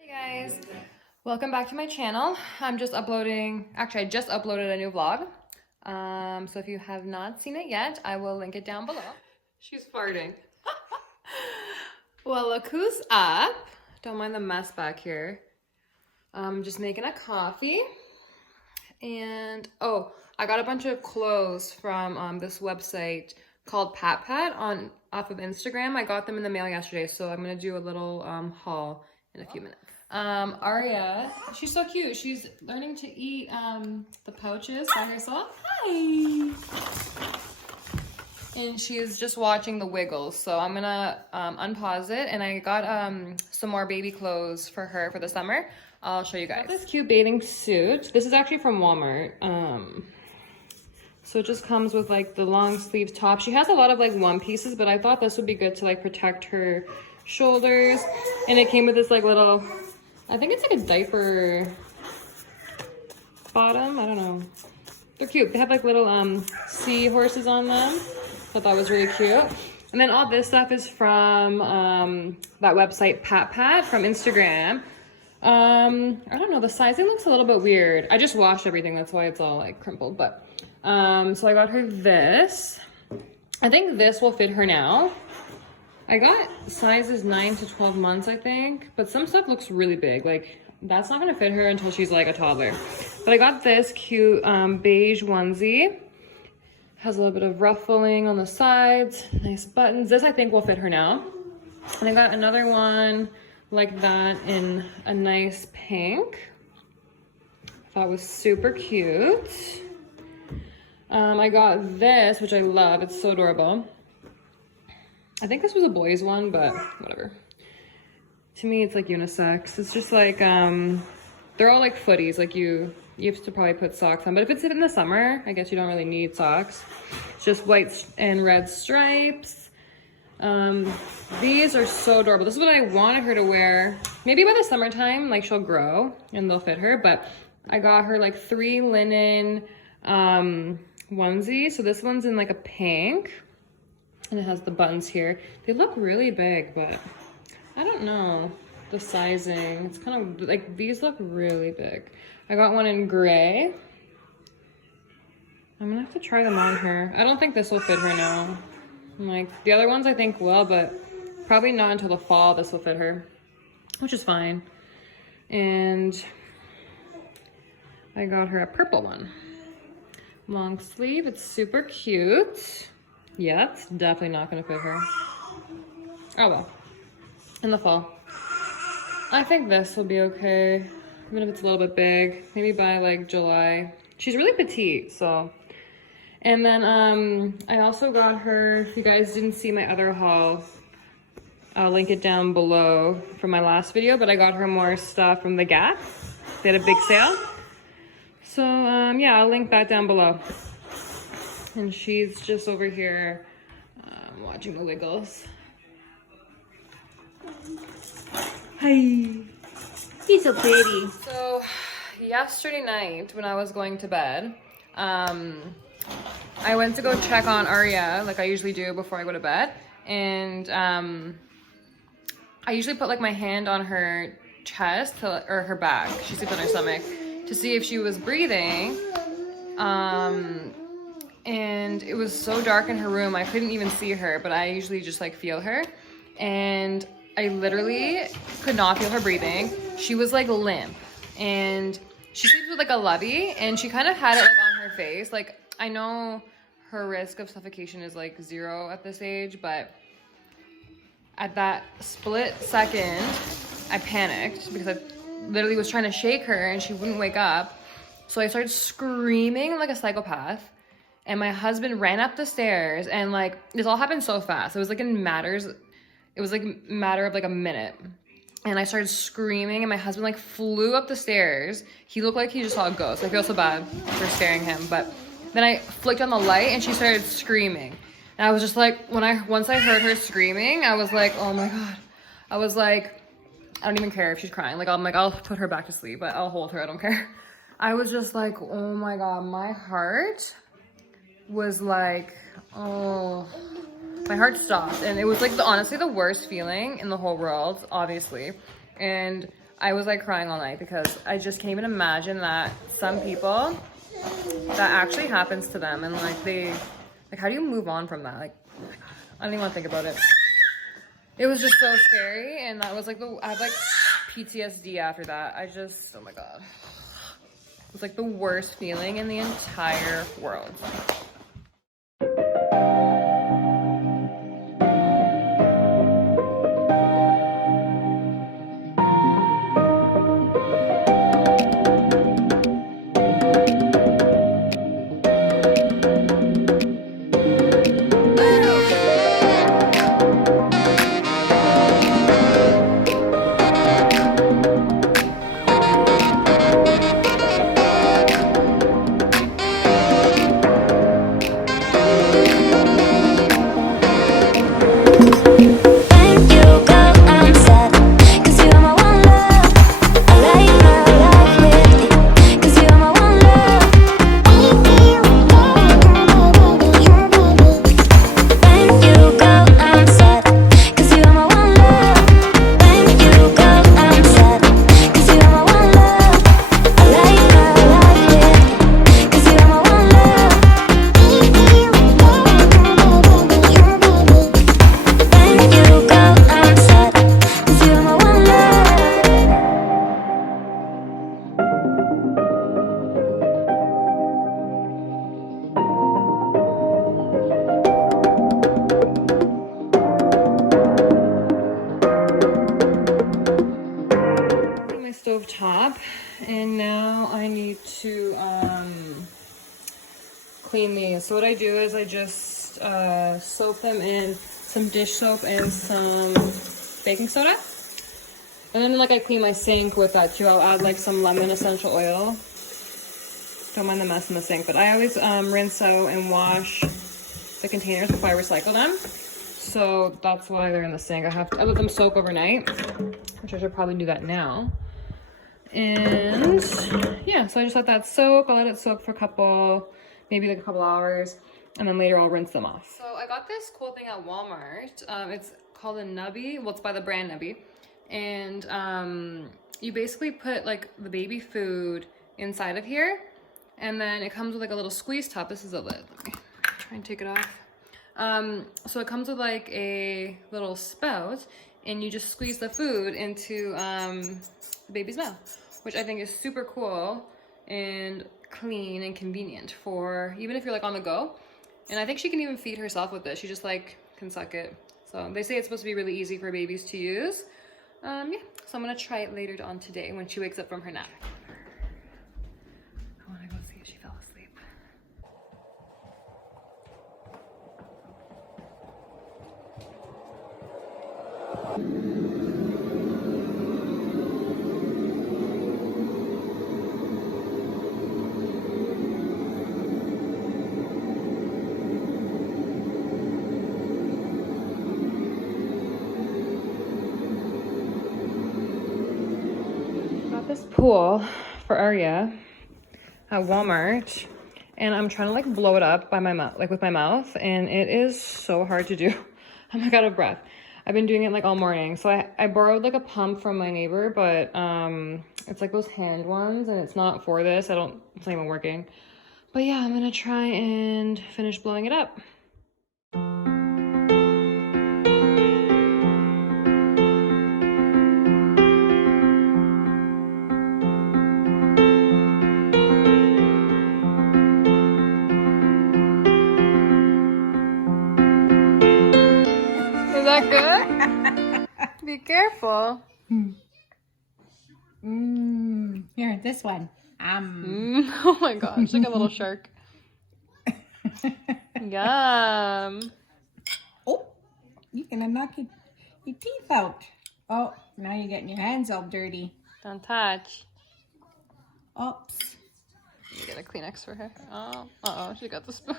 Hey guys, welcome back to my channel. I'm just uploading, actually I just uploaded a new vlog. So if you have not seen it yet, I will link it down below. She's farting. Well, look who's up. Don't mind the mess back here. I'm just making a coffee. And oh, I got a bunch of clothes from this website called Pat off of Instagram. I got them in the mail yesterday, so I'm gonna do a little haul in a few minutes. Aria, she's so cute. She's learning to eat the pouches by herself. Hi. And she's just watching the Wiggles. So I'm gonna unpause it, and I got some more baby clothes for her for the summer. I'll show you guys. This cute bathing suit. This is actually from Walmart. So it just comes with like the long sleeve top. She has a lot of like one pieces, but I thought this would be good to like protect her shoulders. And it came with this like little, I think it's like a diaper bottom. I don't know. They're cute. They have like little seahorses on them. I thought that was really cute. And then all this stuff is from that website Pat from Instagram. I don't know, the sizing looks a little bit weird. I just washed everything, that's why it's all like crumpled. But so I got her this. I think this will fit her now. I got sizes 9 to 12 months, I think, but some stuff looks really big. Like that's not gonna fit her until she's like a toddler. But I got this cute beige onesie. Has a little bit of ruffling on the sides, nice buttons. This I think will fit her now. And I got another one like that in a nice pink. That was super cute. I got this, which I love. It's so adorable. I think this was a boy's one, but whatever. To me, it's like unisex. It's just like, they're all like footies. Like you have to probably put socks on. But if it's in the summer, I guess you don't really need socks. It's just white and red stripes. These are so adorable. This is what I wanted her to wear. Maybe by the summertime, like she'll grow and they'll fit her. But I got her like 3 linen onesies. So this one's in like a pink. And it has the buttons here. They look really big, but I don't know the sizing. It's kind of like, these look really big. I got one in gray. I'm gonna have to try them on her. I don't think this will fit her now. Like the other ones I think will, but probably not until the fall this will fit her, which is fine. And I got her a purple one. Long sleeve, it's super cute. Yeah, it's definitely not gonna fit her. Oh well, in the fall. I think this will be okay, even if it's a little bit big, maybe by like July. She's really petite, so. And then I also got her, if you guys didn't see my other haul, I'll link it down below from my last video, but I got her more stuff from the Gap. They had a big sale. So yeah, I'll link that down below. And she's just over here watching the Wiggles. Hi. He's so pretty. So yesterday night when I was going to bed, I went to go check on Aria like I usually do before I go to bed. And I usually put like my hand on her chest or her back. She sleeps on her stomach to see if she was breathing. And it was so dark in her room, I couldn't even see her, but I usually just like feel her. And I literally could not feel her breathing. She was like limp, and she sleeps with like a lovey, and she kind of had it like on her face. Like I know her risk of suffocation is like 0 at this age, but at that split second, I panicked because I literally was trying to shake her and she wouldn't wake up. So I started screaming like a psychopath. And my husband ran up the stairs, and like this all happened so fast. It was like it was like a matter of like a minute. And I started screaming, and my husband like flew up the stairs. He looked like he just saw a ghost. I feel so bad for scaring him. But then I flicked on the light and she started screaming. And I was just like, once I heard her screaming, I was like, oh my God. I was like, I don't even care if she's crying. Like, I'm like, I'll put her back to sleep, but I'll hold her, I don't care. I was just like, oh my God, my heart was like, oh, my heart stopped. And it was like honestly the worst feeling in the whole world, obviously. And I was like crying all night because I just can't even imagine that some people that actually happens to them, and like how do you move on from that? Like, oh my God, I don't even want to think about it. It was just so scary, and that was like I have like PTSD after that. Oh my God. It was like the worst feeling in the entire world. Stove top, and now I need to clean these. So what I do is I just soak them in some dish soap and some baking soda, and then like I clean my sink with that too. I'll add like some lemon essential oil. Don't mind the mess in the sink, but I always rinse out and wash the containers before I recycle them. So that's why they're in the sink. I let them soak overnight, which I should probably do that now. And yeah, so I just let that soak. I'll let it soak for maybe like a couple hours, and then later I'll rinse them off. So I got this cool thing at Walmart. It's called a Nubby. Well, it's by the brand Nubby. And you basically put like the baby food inside of here, and then it comes with like a little squeeze top. This is a lid. Let me try and take it off. So it comes with like a little spout, and you just squeeze the food into the baby's mouth, which I think is super cool and clean and convenient for even if you're like on the go. And I think she can even feed herself with this. She just like can suck it. So they say it's supposed to be really easy for babies to use. Yeah, so I'm gonna try it later on today when she wakes up from her nap. I wanna go see if she fell asleep. This pool for Aria at Walmart, and I'm trying to like blow it up by my mouth, like with my mouth, and it is so hard to do. I'm like out of breath. I've been doing it like all morning. So I borrowed like a pump from my neighbor, but it's like those hand ones, and it's not for this. It's not even working. But yeah, I'm gonna try and finish blowing it up. Is that good? Be careful. Here, this one. Oh my gosh, like a little shark. Yum. Oh, you're gonna knock your teeth out. Oh, now you're getting your hands all dirty. Don't touch. Oops. Let me get a Kleenex for her. Oh, she got the spoon.